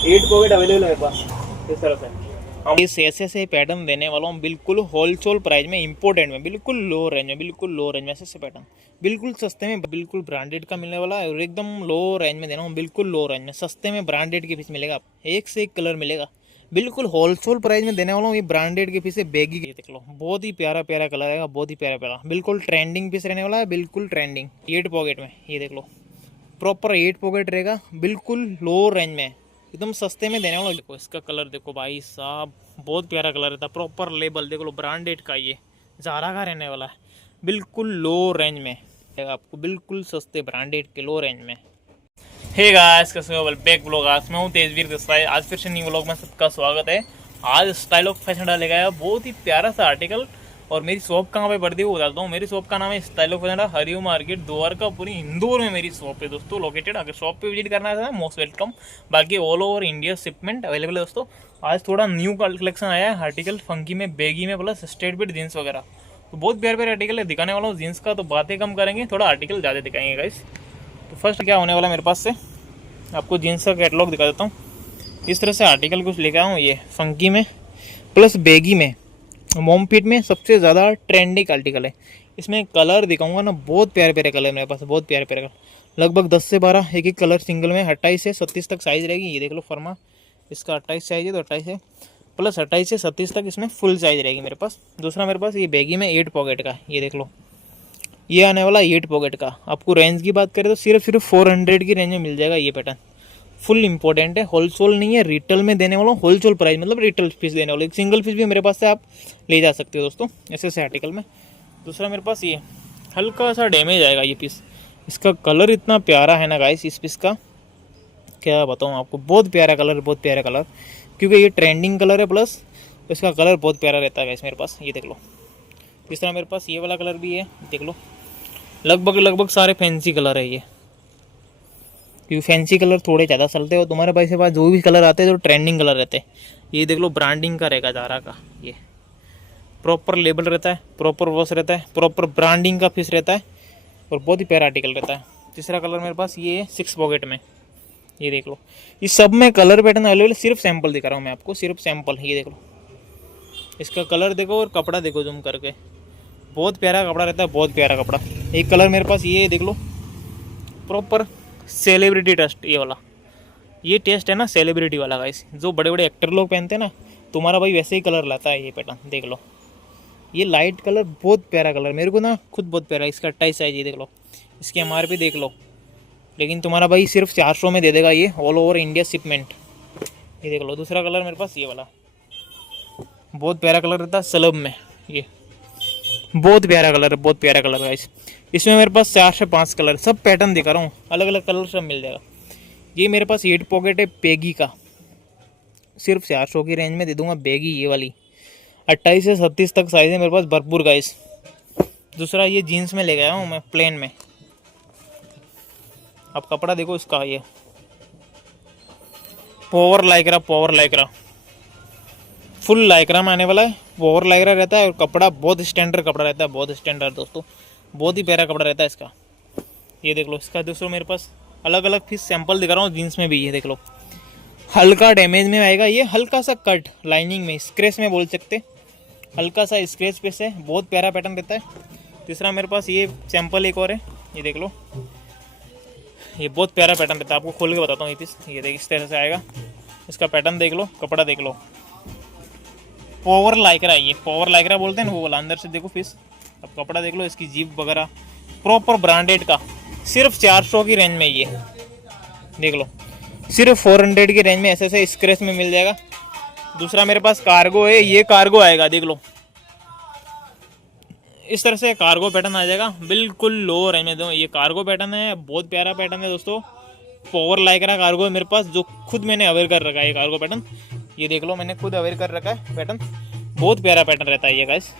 8 pocket available है मेरे पास इस तरह से। हम इस ऐसे पैटर्न देने वाला हूँ बिल्कुल होलसेल प्राइस में, इंपोर्टेंट में, बिल्कुल लो रेंज में, बिल्कुल लो रेंज में ऐसे पैटर्न बिल्कुल सस्ते में, बिल्कुल ब्रांडेड का मिलने वाला है और एकदम लो रेंज में देना हूँ, बिल्कुल लो रेंज में सस्ते में ब्रांडेड के पीस मिलेगा। एक से एक कलर मिलेगा, बिल्कुल होलसेल प्राइस में देने वाला हूँ। ये ब्रांडेड के पीस है, बैगी के देख लो, बहुत ही प्यारा प्यारा कलर आएगा, बहुत ही प्यारा प्यारा, बिल्कुल ट्रेंडिंग पीस रहने वाला है, बिल्कुल ट्रेंडिंग। 8 पॉकेट में ये देख लो, प्रॉपर 8 पॉकेट रहेगा, बिल्कुल लो रेंज में, एकदम सस्ते में देने वाला। देखो इसका कलर देखो भाई साहब, बहुत प्यारा कलर रहता है, प्रॉपर लेबल देख लो, ब्रांडेड का, ये ज़ारा का रहने वाला है, बिल्कुल लो रेंज में आपको, बिल्कुल सस्ते ब्रांडेड के लो रेंज में। हे गाइस, कैसे हो? बैक ब्लॉग, आज मैं हूँ तेजवीर देसाई। आज फिर से न्यू ब्लॉग में सबका स्वागत है। आज स्टाइल ऑफ फैशन डालेगा है बहुत ही प्यारा सा आर्टिकल, और मेरी शॉप कहाँ पे पड़ती है वो बताता हूँ। मेरी शॉप का नाम है style of fashion, Hariom market, Dwarkapuri, Indore में मेरी शॉप है दोस्तों लोकेटेड। अगर शॉप पे विजिट करना है मोस्ट वेलकम। बाकी all over India shipment available है दोस्तों। आज थोड़ा न्यू कलेक्शन आया है आर्टिकल, फंकी में, बैगी में, प्लस स्ट्रेट फिट जीन्स वगैरह, तो बहुत प्यारे प्यारे आर्टिकल है दिखाने वाला हूँ जीन्स का। तो बातें कम करेंगे, थोड़ा आर्टिकल ज़्यादा दिखाएंगे गाइस। तो फर्स्ट क्या होने वाला है मेरे पास से, आपको जीन्स का कैटलॉग दिखा देता हूँ। इस तरह से आर्टिकल कुछ लेकर आया हूँ, ये फंकी में प्लस बैगी में, मोम फिट में सबसे ज़्यादा ट्रेंडिंग आर्टिकल है। इसमें कलर दिखाऊंगा ना, बहुत प्यारे प्यारे कलर मेरे पास, बहुत प्यारे प्यारे कलर, लगभग 10 से 12 एक एक कलर सिंगल में। 28 से 37 तक साइज़ रहेगी। ये देख लो फर्मा, इसका 28 साइज़ है, तो 28 है, प्लस 28 से 37 तक इसमें फुल साइज़ रहेगी मेरे पास। दूसरा मेरे पास ये बैगी में 8 पॉकेट का, ये देख लो, ये आने वाला 8 पॉकेट का। आपको रेंज की बात करें तो सिर्फ 400 की रेंज में मिल जाएगा ये पैटर्न। फुल इंपॉर्टेंट है, होलसेल नहीं है, रिटेल में देने वाला हूँ। होलसेल प्राइस मतलब रिटेल पीस देने वाला, एक सिंगल पीस भी मेरे पास से आप ले जा सकते हो दोस्तों ऐसे ऐसे आर्टिकल में। दूसरा मेरे पास ये हल्का सा डैमेज आएगा ये पीस, इसका कलर इतना प्यारा है ना गाइस, इस पीस का क्या बताऊँ आपको, बहुत प्यारा कलर, बहुत प्यारा कलर, क्योंकि ये ट्रेंडिंग कलर है, प्लस इसका कलर बहुत प्यारा रहता है गाइस मेरे पास। ये देख लो। तीसरा मेरे पास ये वाला कलर भी है, देख लो, लगभग सारे फैंसी कलर है ये, क्योंकि फैंसी कलर थोड़े ज़्यादा चलते हो तुम्हारे भाई से पास। जो भी कलर आते हैं जो ट्रेंडिंग कलर रहते हैं, ये देख लो, ब्रांडिंग का रहेगा ज़ारा का, ये प्रॉपर लेबल रहता है, प्रॉपर वॉश रहता है, प्रॉपर ब्रांडिंग का पीस रहता है, और बहुत ही प्यारा आर्टिकल रहता है। तीसरा कलर मेरे पास ये है 6 पॉकेट में, ये देख लो। इस सब में कलर पैटर्न अवेलेबल, सिर्फ सैंपल दिखा रहा हूँ मैं आपको, सिर्फ सैंपल। ये देख लो, इसका कलर देखो और कपड़ा देखो जूम करके, बहुत प्यारा कपड़ा रहता है, बहुत प्यारा कपड़ा। एक कलर मेरे पास ये देख लो, प्रॉपर सेलिब्रिटी टेस्ट, ये वाला, ये टेस्ट है ना सेलिब्रिटी वाला गाइस, जो बड़े बड़े एक्टर लोग पहनते हैं ना, तुम्हारा भाई वैसे ही कलर लाता है ये पैटर्न। देख लो, ये लाइट कलर, बहुत प्यारा कलर, मेरे को ना खुद बहुत प्यारा। इसका 28 साइज, ये देख लो, इसकी MRP देख लो, लेकिन तुम्हारा भाई सिर्फ 400 में दे देगा ये, ऑल ओवर इंडिया शिपमेंट। ये देख लो। दूसरा कलर मेरे पास ये वाला, बहुत प्यारा कलर रहता है सलब में, ये बहुत प्यारा कलर है, बहुत प्यारा कलर गाइस। इसमें मेरे पास 4 से 5 कलर, सब पैटर्न दिखा रहा हूँ, अलग अलग कलर सब मिल जाएगा। ये मेरे पास 8 पॉकेट है बैगी का, सिर्फ 400 की रेंज में दे दूंगा बैगी, ये वाली 28 से 37 तक साइज है मेरे पास, भरपूर गाइस। दूसरा ये जीन्स में ले गया हूँ मैं, प्लेन में। अब कपड़ा देखो इसका, ये power Lycra, power Lycra, full Lycra में आने वाला है, पोवर लाइक्रा रहता है, और कपड़ा बहुत स्टैंडर्ड कपड़ा रहता है, बहुत स्टैंडर्ड दोस्तों, बहुत ही प्यारा कपड़ा रहता है इसका। ये देख लो, इसका दोस्तों मेरे पास अलग अलग पीस सैंपल दिखा रहा हूँ। जीन्स में भी ये देख लो, हल्का डैमेज में आएगा, ये हल्का सा कट लाइनिंग में, स्क्रैच में बोल सकते, हल्का सा स्क्रैच पीस है, बहुत प्यारा पैटर्न रहता है। तीसरा मेरे पास ये सैंपल एक और है, ये देख लो, ये बहुत प्यारा पैटर्न रहता है, आपको खोल के बताता हूँ। ये पीस ये देख, इस तरह से आएगा, इसका पैटर्न देख लो, कपड़ा देख लो, पोवर लाइक्रा, ये पोवर लाइक्रा बोलते हैं ना वो वाला, अंदर से देखो पीस। अब कपड़ा देख लो, इसकी जीप वगैरह प्रॉपर ब्रांडेड का, सिर्फ 400 की रेंज में, ये देख लो, सिर्फ 400 की रेंज में ऐसे ऐसे स्क्रैच में मिल जाएगा। दूसरा मेरे पास कार्गो है, ये कार्गो आएगा, देख लो, इस तरह से कार्गो पैटर्न आ जाएगा, बिल्कुल लो रेंज में दो। ये कार्गो पैटर्न है, बहुत प्यारा पैटर्न है दोस्तों, पोवर लाइक्रा कार्गो है मेरे पास, जो खुद मैंने अवेयर कर रखा है ये कार्गो पैटर्न। ये देख लो, मैंने खुद अवेयर कर रखा है पैटर्न, बहुत प्यारा पैटर्न रहता है ये गाइस।